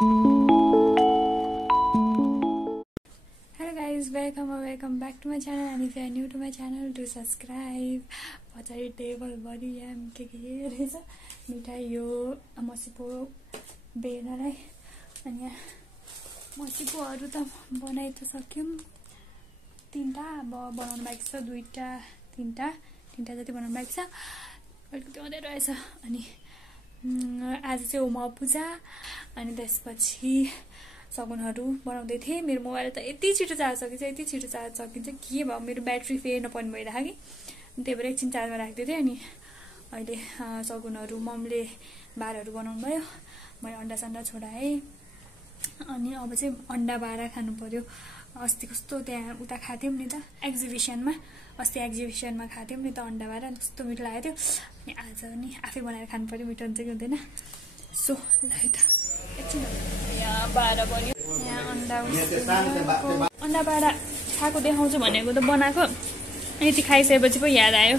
Hello guys, welcome back to my channel, and if you are new to my channel, do subscribe. पछाडि table भरि याम के रहेछ मिठाई यो मसिपो बेनलाई अनि यहाँ मसिपोहरु त बनाइ त सक्यौं तीनटा अब बनाउन बाँकी छ तीनटा जति बनाउन बाँकी छ अलिकति मात्रै रहेछ अनि आज चाहिँ होम पूजा अनि त्यसपछि सगुनहरु बनाउँदै थिए मेरो मोबाइल त यति छिटो चार्ज सकिन्छ के भयो मेरो ब्याट्री फेर्न पर्ने भइराख्यो कि त्यही भएर एकछिन चार्जमा राख्दै थिएँ अनि अहिले सगुनहरु ममले बारहरु बनाउनु भयो मैले अन्डा सन्डा छोडाएँ अनि अब चाहिँ अन्डा बारा खानु पर्यो अस्ति कस्तो त्यहाँ उता खाथ्यौं नि त एक्जिबिसनमा खाथ्यौं नि त अन्डा बारा कस्तो मिठो लाग्यो थियो अनि आज नि आफै बनाएर खानु पर्यो मिठो हुन्छ कि हुँदैन सो ल त एकछिन यहाँ बारा बन्यो यहाँ अन्डा बारा खाएको देखाउँछु भनेको त बनाएको यति खाइसकेपछि पो याद आयो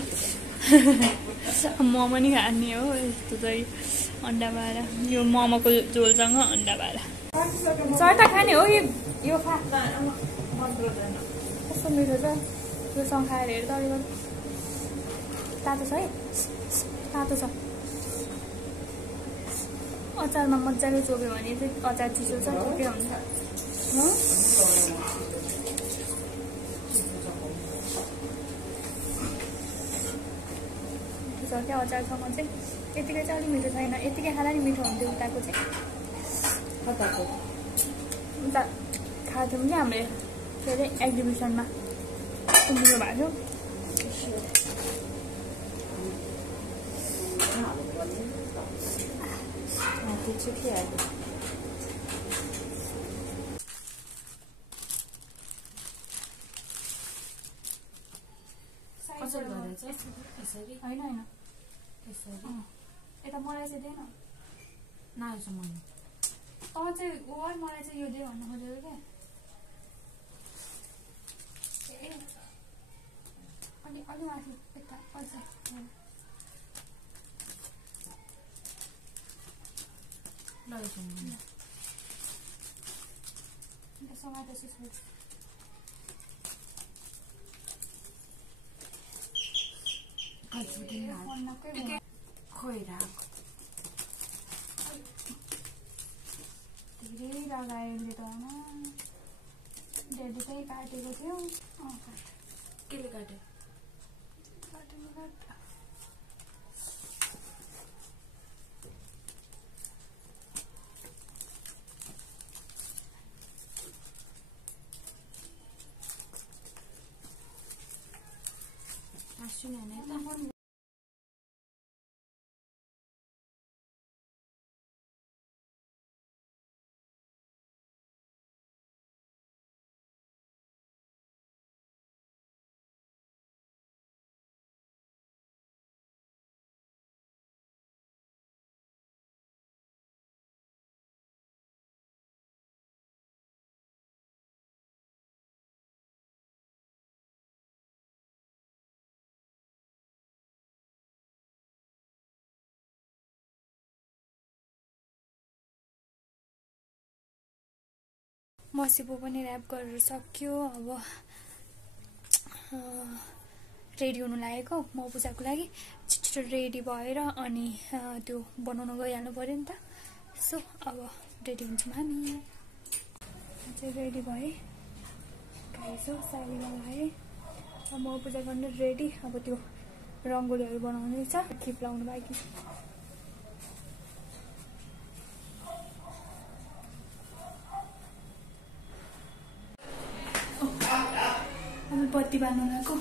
मोमो नि खाने हो यस्तो चाहिँ अन्डा बारा यो मोमोको झोलसँग अन्डा बारा चर्ता खाने हो यो खा कस्तो मिठो छ यो सँग खाएर हेर्दा अलिकति तातो छ है तातो छ अचारमा मजाले चोक्यो भने चाहिँ अचार चिसो छ ठिकै हुन्छ क्या अचारसँग चाहिँ यतिकै चाहिँ अलिक मिठो छैन यतिकै खाँदा नि मिठो हुन्थ्यो उताको चाहिँ उता खाथ्यौँ कि हामीले के अरे एक्जिबिसनमा मिठो भएको थियो होइन यता मलाई चाहिँ दिएन नआएछ मलाई चाहिँ मलाई चाहिँ यो दे भन्न खोजेको क्या अनि अलि माथि यता अझ धेरै लगायो त डेढ चाहिँ काटेको थियो केले काट्यो मसिपो पनि र्याप गरेर सक्यो अब रेडी हुनु लागेको म पूजाको लागि छिटो रेडी भएर अनि त्यो बनाउन गइहाल्नु पर्यो नि त सो अब रेडी हुन्छौँ हामी चाहिँ रेडी भए गाइसो साडी लगाएँ अब म पूजा गर्न रेडी अब त्यो रङ्गोलीहरू बनाउनु छ खिप लाउनु बाँकी छ बत्ती बाल्नु लागेको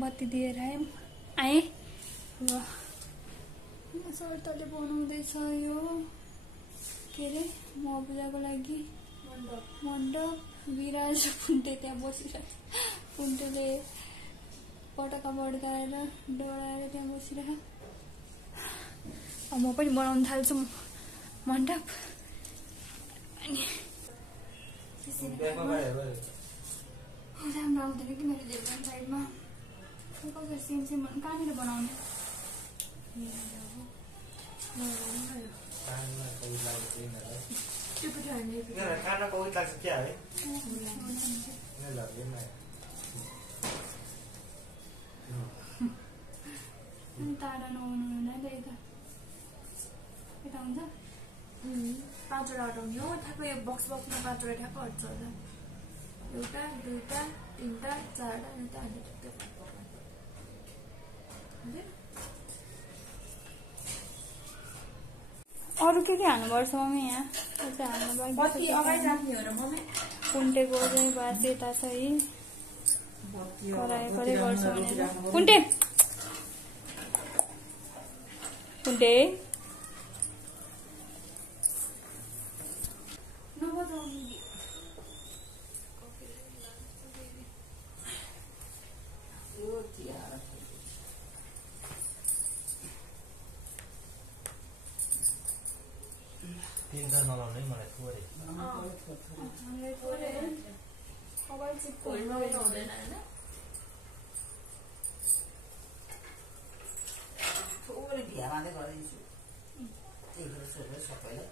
बत्ती दिएर आएँ। शर्तले बनाउँदैछ यो के अरे म पूजाको लागि मण्डप। विराज पुन्टे त्यहाँ बसिरहेको छ। पुन्टेले पटका बड्काएर डढाएर त्यहाँ बसिरह। म पनि बनाउन थाल्छु मण्डप। अनि राम्रो आउँदैन कि मेरो जेल साइडमा कसरी सेम सेम कहाँनिर बनाउने? टाढा नहुनु हुँदैन यता यता हुन्छ 5 वटा हटाउने हो। ठ्याक्कै यो बक्समा 5 वटा ठ्याक्क हट्छ होला। एउटा दुईटा तीनटा चारवटा एउटा हाल्नु ठिक्कै। अरू के हाल्नुपर्छ मम्मी? यहाँ हाल्नु बत्ती अगाडि राख्ने हो र मम्मी। कुन्टेको चाहिँ बाध्यता छ है। कराए गर्छ भनेर। कुन्टे कुन्टे तीनटा नलाउने मलाई थोरै हुँदैन होइन। थोरै धिया मात्रै गरिदिन्छु। त्यही गरेर सोध्दै सबैलाई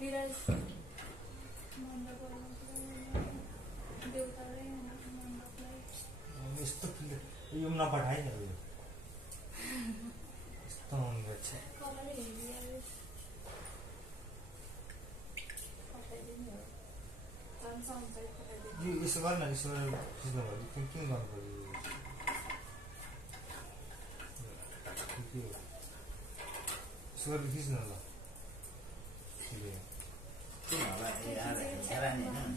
विराज यस्तो यो नपठाइ न यो यस्तो आउँदैछ। यो यसो गर न, यसो खिच्नु भयो कि के गर्नु पर्यो? यसो गरेर खिच्नु ल। किन होला हेरा नि होइन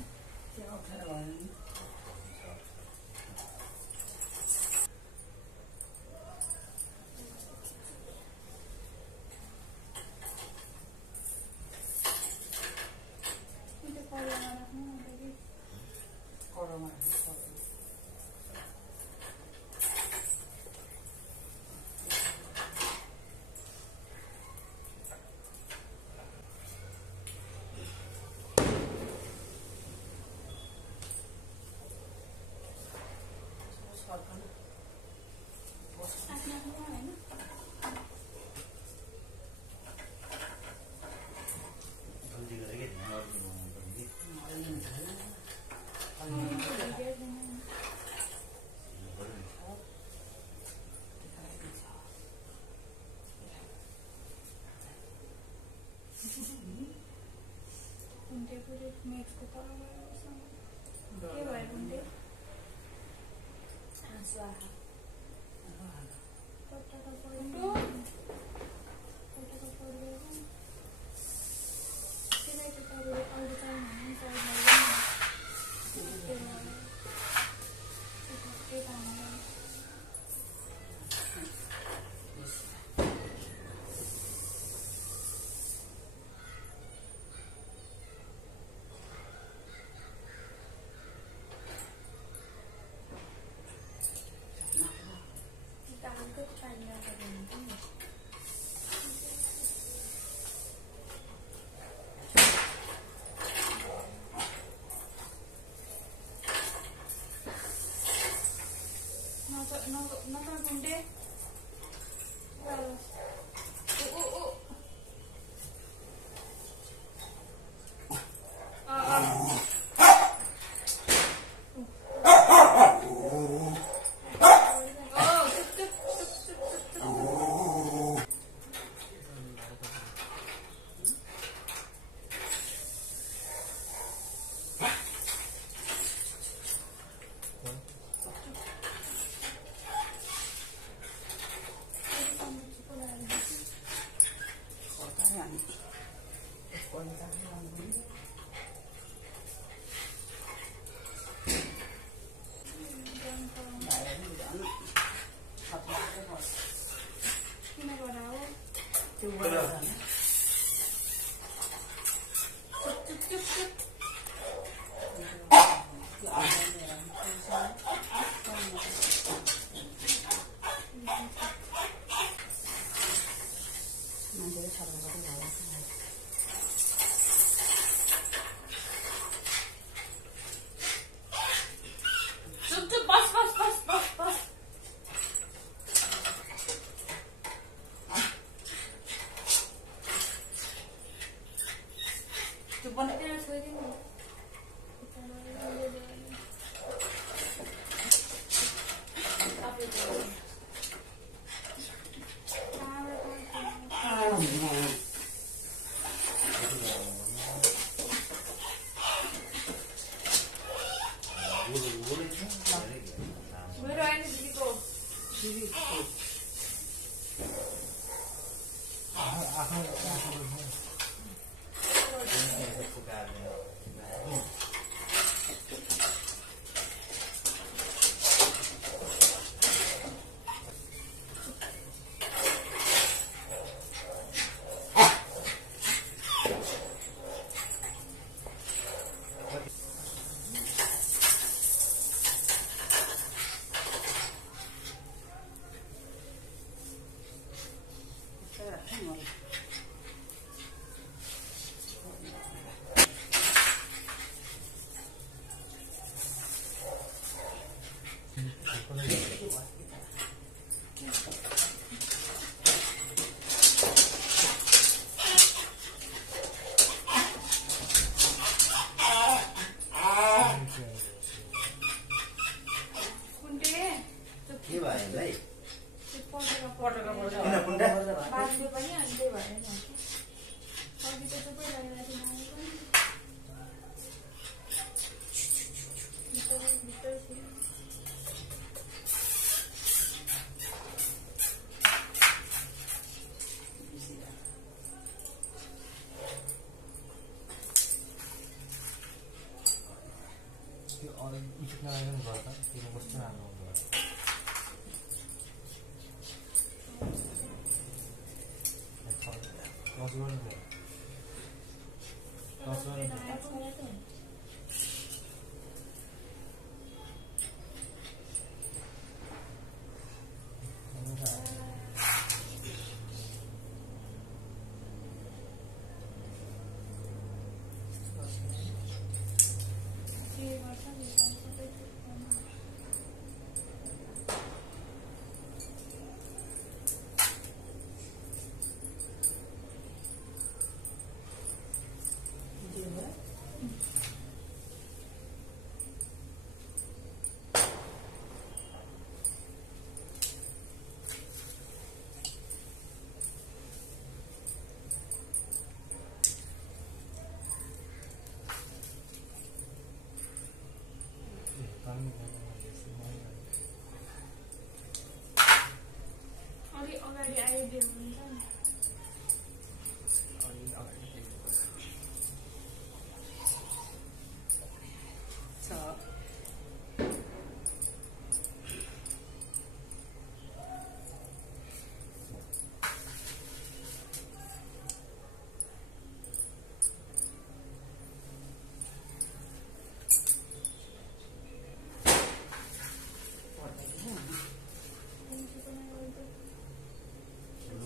त्यो अप्ठ्यारो भयो नि। मेट्सको तल के भयो कुन्टे? पटका पड्यो त्यसलाई त तपाईँले अरू चाहिने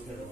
Look at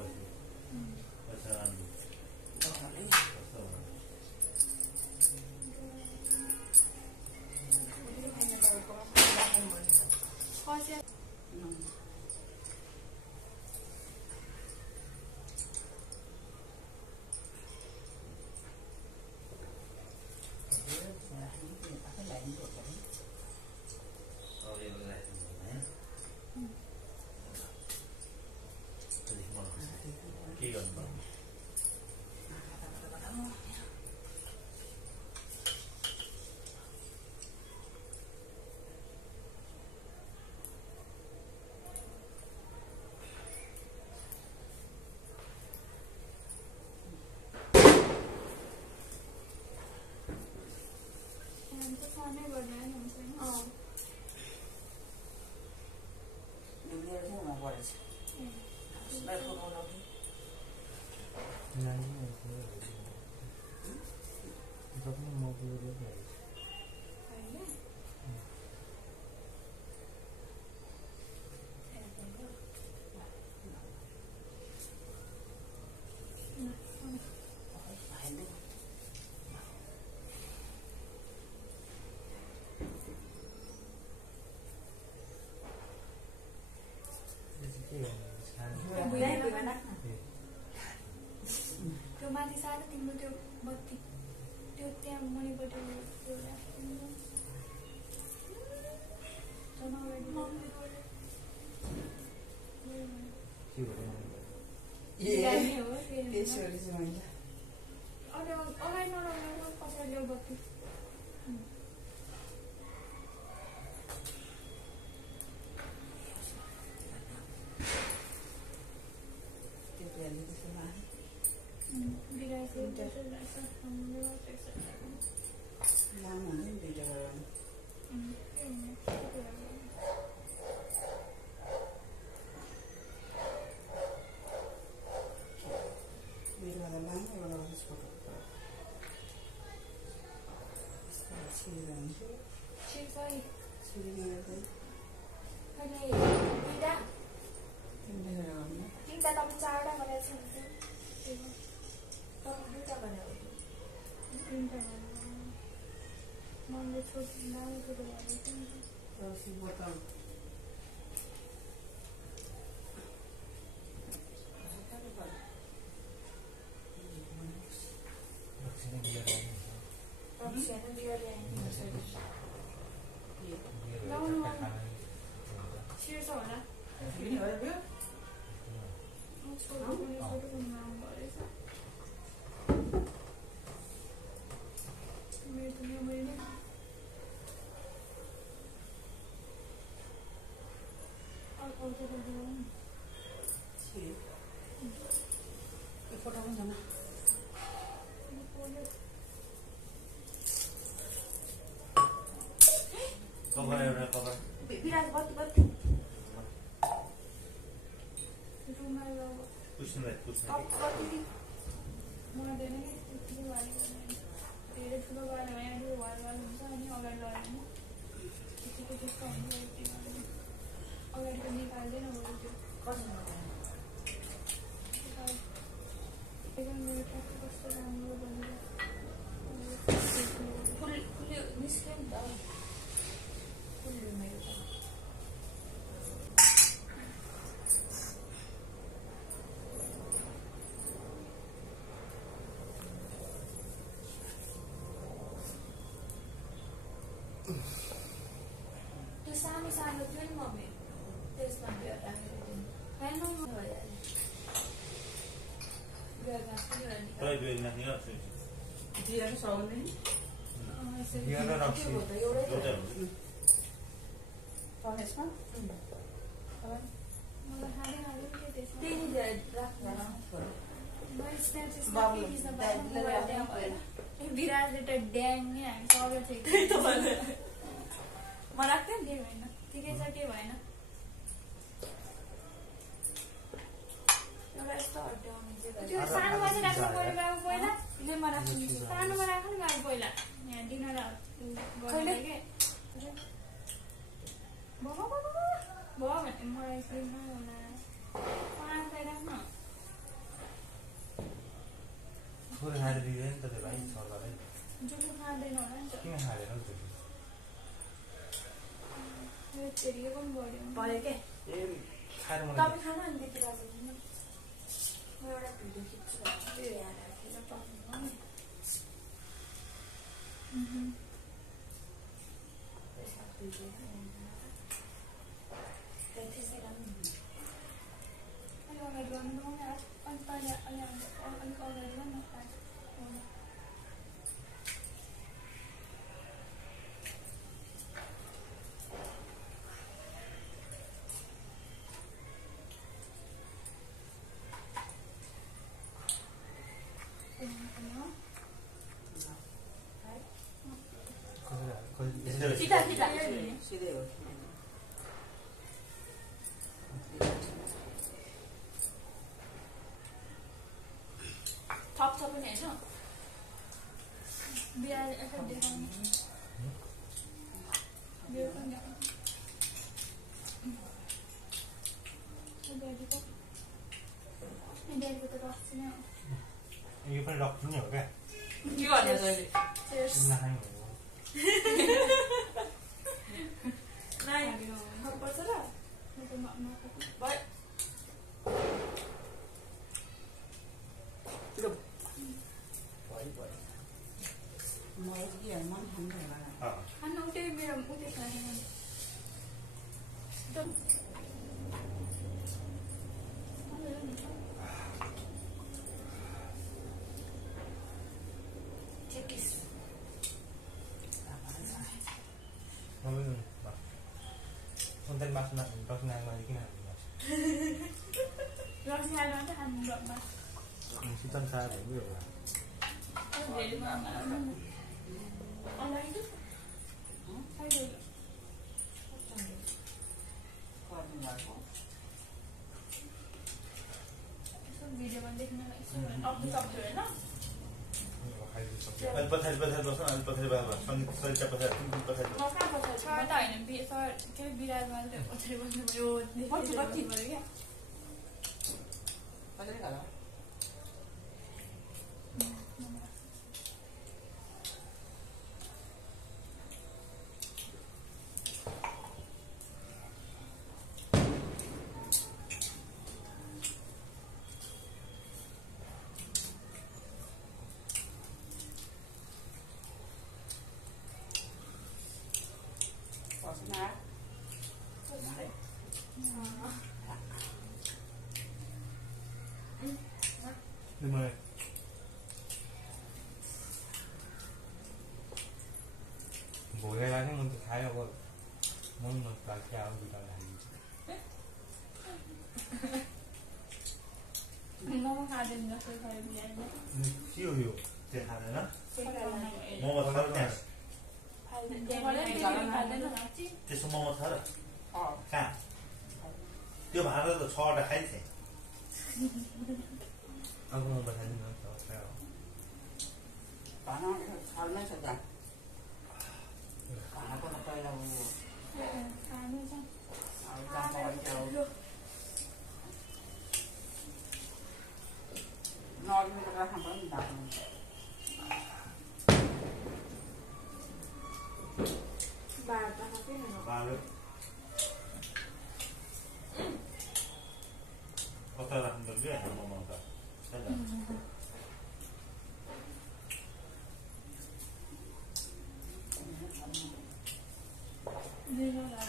त्यो माथि सानो तिम्रो त्यो बत्ती त्यो त्यहाँ मुनिपट्टि त्यो राख्नु अगाडि नलगाउनु पछाडि ल्याउ बत्ती विराज बत्ती बत्ती धेरै ठुलो गरेर यहाँ वाल हुन्छ अनि अगाडि लगाएर त्यतिको त्यस्तो हुन्छ अगाडिको निकाल्दैन मेरो ट्याक्क कस्तो राम्रो बनेर फुल्यो निस्क्यो नि त फुल्यो मेरो त त्यो सानो सानो थियो नि मम्मी त्यसमा बियर राखेर दिनु विराजले त ड्याङ नि हामी सबै थियो म राख्थेँ नि केही भएन ठिकै छ केही भएन एउटा यस्तो हट्याउने त्यो सानोमा चाहिँ राख्नु पऱ्यो बाबु पहिला त्यसमा राख्नु सानोमा राख्नु नि बाबु पहिला यहाँ डिनर गर्ने के भयो भने मलाई क्रिममा होला पाँचलाई राख्नु जुठो खाँदैन होला नि त तेरिएको पनि बढ्यो के तपाईँ खानु अनि त्यति राख्नु म एउटा भिडियो खिच्छु त्यो यहाँ राखेर पकाउनु अगाडि गर्नु अलिक अगाडि गर्नु सिधै हो पनि होइन बिहा यसो देखाउनु बिहा पनि देखाउनु ड्याडीको त रक्सी नै हो यो पनि रक्सी नै हो क्या के गर्ने जहिले नखाने हो नाइ पर्छ र भयो मलाई के मन खानु खाना उठे मेरो उठे खाने konten mas nak lagi kena rong xe nó cái hành động mà si tan xa để biết rồi để mà online chứ hay rồi video mà देखने lại xong अब đi tập rồi đó Alpathay basa, alpathay baba. Salita pathay, pathay. nó khác vào thời trai tải nên bị sao cái video mà được có thể bằng được rồi đi bắt chim rồi đấy Có cái đó. Nhưng mà buổi này là mình thái rồi muốn mình đặt chào gì đó là nó có hai đêm nó sẽ phải bị anh đấy siêu hiểu tiền hàng này đó cái mua một thớt nha cái số mua một thớt rồi cả chưa bán được cho đã hay thế ông không bật hình nữa sao Bà nó sao nó sao vậy? Bà nó có chơi đâu. Trong bòi châu. Nói với nó không có gì đâu. bà học cái này ba nữa có thể làm được cái này mà thôi thế là đi ra là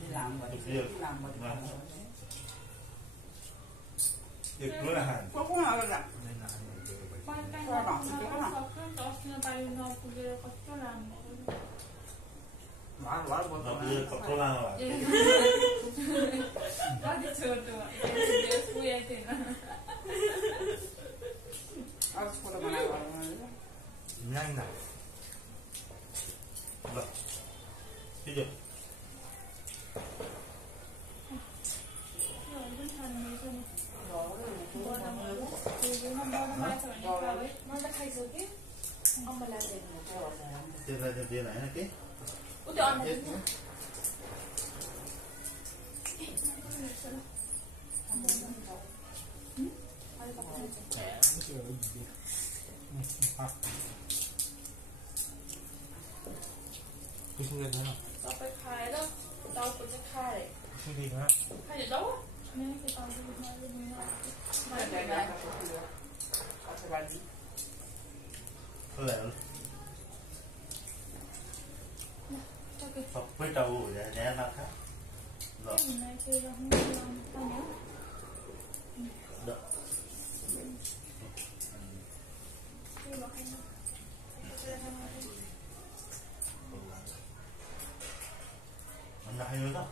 Đi làm mà đi làm mà đi. việc nữa là hàng Có nào rồi. nên là hàng quan cái nó nó tay nó cũng có làm Quá quá quá. nó bây có cô lao là nó đi chơi được để vui thì nó Áo có đâu mà nào. nhanh này rồi bây giờ tiền này là cái udah online cái sinh nhật thế nào tao phải khai đó tao cũng sẽ khai sinh gì nữa khai được đâu nên cái tao đi nói với nó Mà đây là cái bài gì? có lẽ Phật với trâu để nó khác rồi cái này chơi ra không làm tao nhớ được cái bảo anh nó hay nữa đó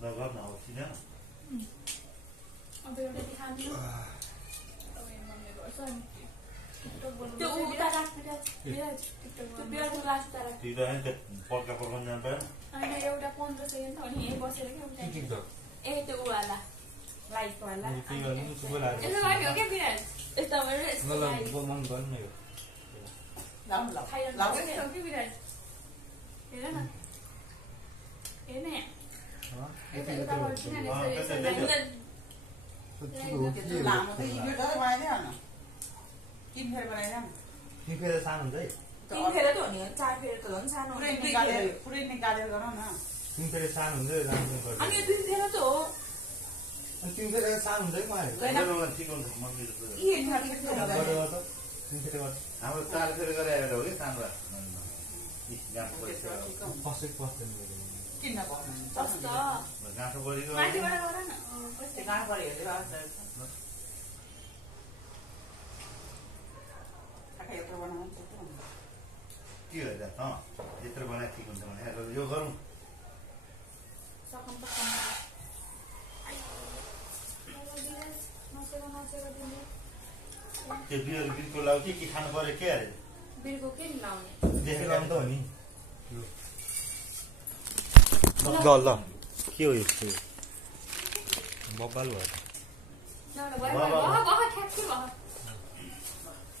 rồi góp nào xin nhé bây giờ đi ăn nữa tao em mà mày gọi sơn त्यो उता राख्नु विराज त्यो बियरको glass उता राख्नु त्यो हैन त्यो पल्का पल्काउन जानु पर्यो अनि एउटा 15 सेकेन्ड त अनि यही बसेर के उता ए त्यो उवाला लाइटको वाला यसो भयो के विराज यस्तो भएर यस्तो खाइरहनु के विराज हेर न हेर्न यता उता गर्छु नि लामो त इबे त बनाइदिएन 3 फेर बनाइदिएन 3 फेर सानो हुन्छ है 3 फेर त हो नि 4 फेर त झन् सानो पुरै निकालेर गरौ न 3 फेर सानो हुन्छ राम्रो गर्छ अनि यो 2 फेर त हो अनि 3 फेर सानो हुन्छ है मलाई गर्नु ठिक हुन्छ मन्दिर ए नि हाम्रो 4 फेर गरे हो कि सानो गाँठो परेको कसै पस्दैन किन पर्दैन जस्तो गाँठो परेको माथिबाट गर न कस्तो गाँठो परे हेरेर यत्रो बनाउनु के हो त यत्रो बनाए ठिक हुन्छ भने यो गरौँ सकम त त्यो बिरको लाउ के खानु पर्यो के अरे बिरको के लाउने देखेर त हो नि ल ल के हो यस्तो बब्बाल भयो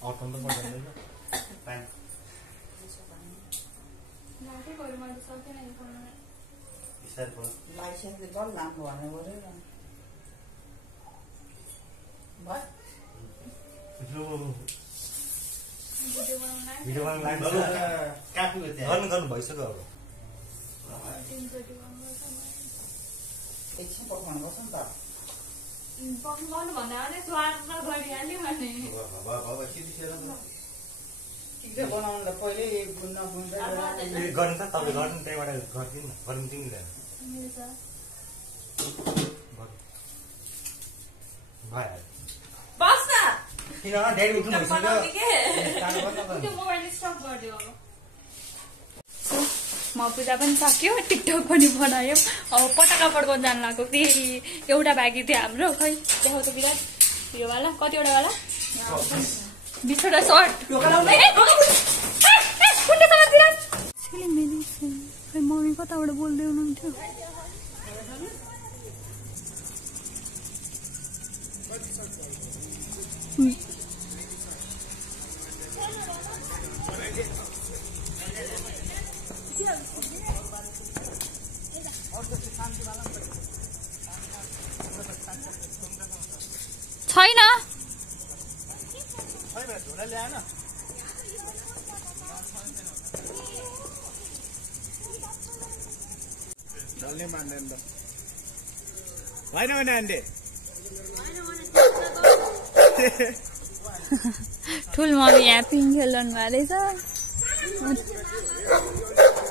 अटम त पर्दैन पानी लाइसेन्स बल लामो भन्नु पर्यो भिडियो बनाउनु गर्नु भइसक्यो अब एकछिन पकाउनु पर्छ नि त पकाउनु भन्दा पनि स्वाद त गरिहाल्यो भने ठिक छ बनाउनु त पहिले नबुन्दै गर्नु त तपाईँ गर्नु त्यहीबाट गरिदिनु गर्नु तिमीले भइहाल्यो बस न किन ढेर उठ्नु म पूजा पनि सक्यो टिकटक पनि बनायो अब पटाका पड्काउनु जानु लाग्यो फेरि एउटा बाँकी थियो हाम्रो खै देखाउ त विराट योवाला कतिवटा वाला 20वटा सर्ट मम्मी कताबाट बोल्दै हुनुहुन्थ्यो छैन डल्ने मान्दैन त होइन भने आन्टे ठुल मम्मी यहाँ पिङ खेल्नु भएको रहेछ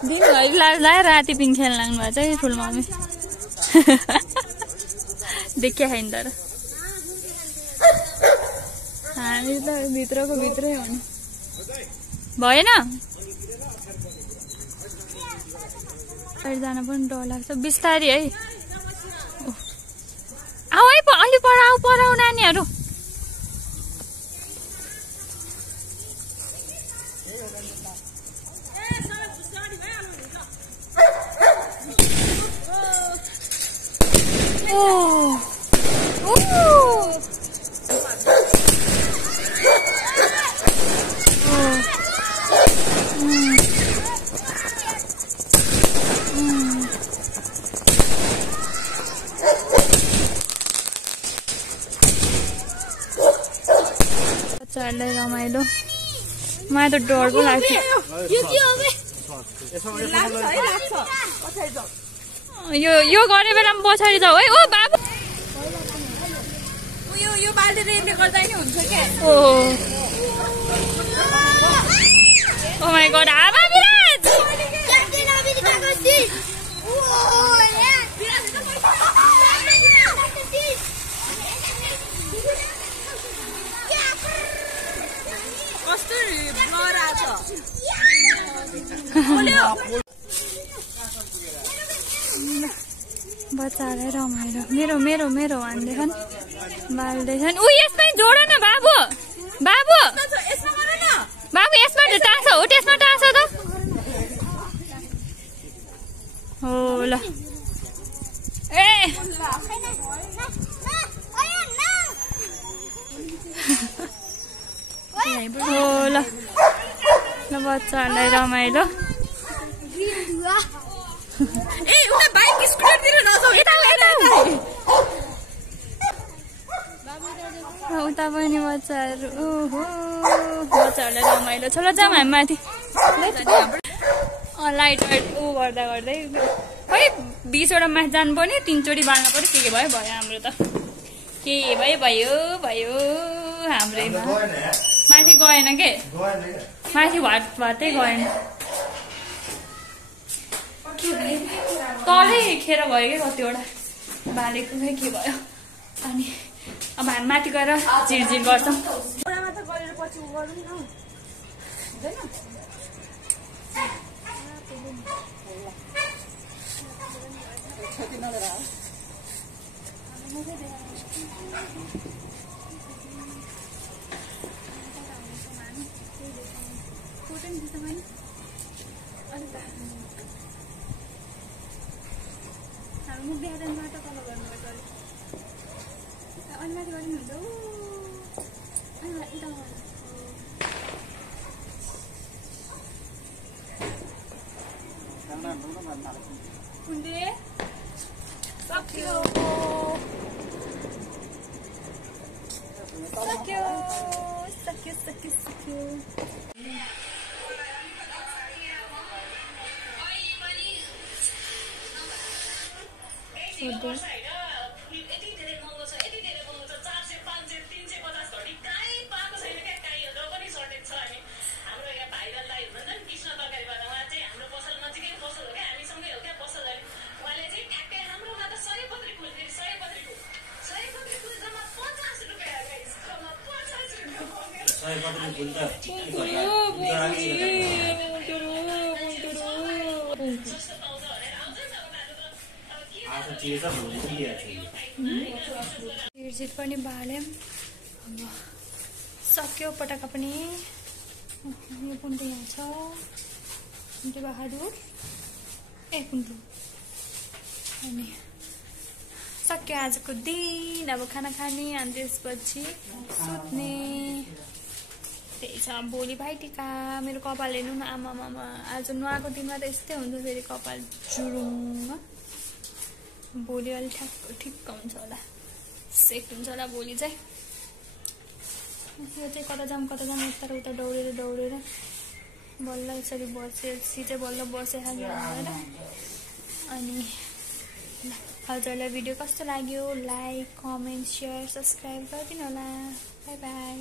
दिनभरि लाएर राति पिङ खेल्नु लाग्नु भएको छ ठुल मम्मी देखिया छैन तर हामी त भित्रको भित्रै हो नि भएन जान पनि डर लाग्छ बिस्तारी है आऊ है अलि पढाऊ नानीहरू बच्चाहरूलाई रमाइलो मलाई त डर पो लाग्थ्यो यो गरे बेलामा पछाडि जाऊ है ओ बाबु यो बाल्टी रेडले गर्दा नि हुन्छ के ओ माय गॉड आमा विराज कस्तो ब्लर आछ बच्चाहरूलाई रमाइलो मेरो मेरो मेरो भन्दैछन् बाल्दैछन् ऊ यसमै जोड न बाबु बाबु हो ल ल बच्चाहरूलाई रमाइलो ए उता बाइक स्कुटरतिर नजाऊ यता उता पनि बच्चाहरू ओहो बच्चाहरूलाई रमाइलो छ ल जाऊँ हामी माथि लाइट ऊ गर्दा गर्दै खै 20वटा माथि जानुपर्ने 3 चोटि बाल्न पर्यो के भयो भयो हाम्रो त के भयो हाम्रैमा माथि गएन के माथि भातै गएन तलै खेर भयो कि कतिवटा बालेको खै के भयो अनि अब हामी माथि गएर झिरझिर गर्छौँ मुख देखाउँदैन माटो कलर गर्नुपर्छ अनि माथि गरिनुहुन्छ कुन्डे सक्यो सक्यो सक्यो सक्यो सक्यो झिरझिर पनि बाल्यौँ अब सक्यो पटाका पनि यो कुन्टु यहाँ छ कुन्टु बहादुर ए कुन्टु अनि सक्यो आजको दिन अब खाना खाने अनि त्यसपछि सुत्ने त्यही छ भोलि भाइटिका मेरो कपाल हेर्नु न आमामामा आज नुहाएको दिनमा त यस्तै हुन्छ फेरि कपाल जुरुङ्ग भोलि अलि ठिक्क हुन्छ होला सेक हुन्छ होला भोलि चाहिँ यो चाहिँ कता जाऊँ यता र उता दौडेर बल्ल यसरी बसेपछि चाहिँ बल्ल बसिहाल्यो होइन अनि हजुरलाई भिडियो कस्तो लाग्यो लाइक कमेन्ट सेयर सब्सक्राइब गरिदिनु होला बाई बाई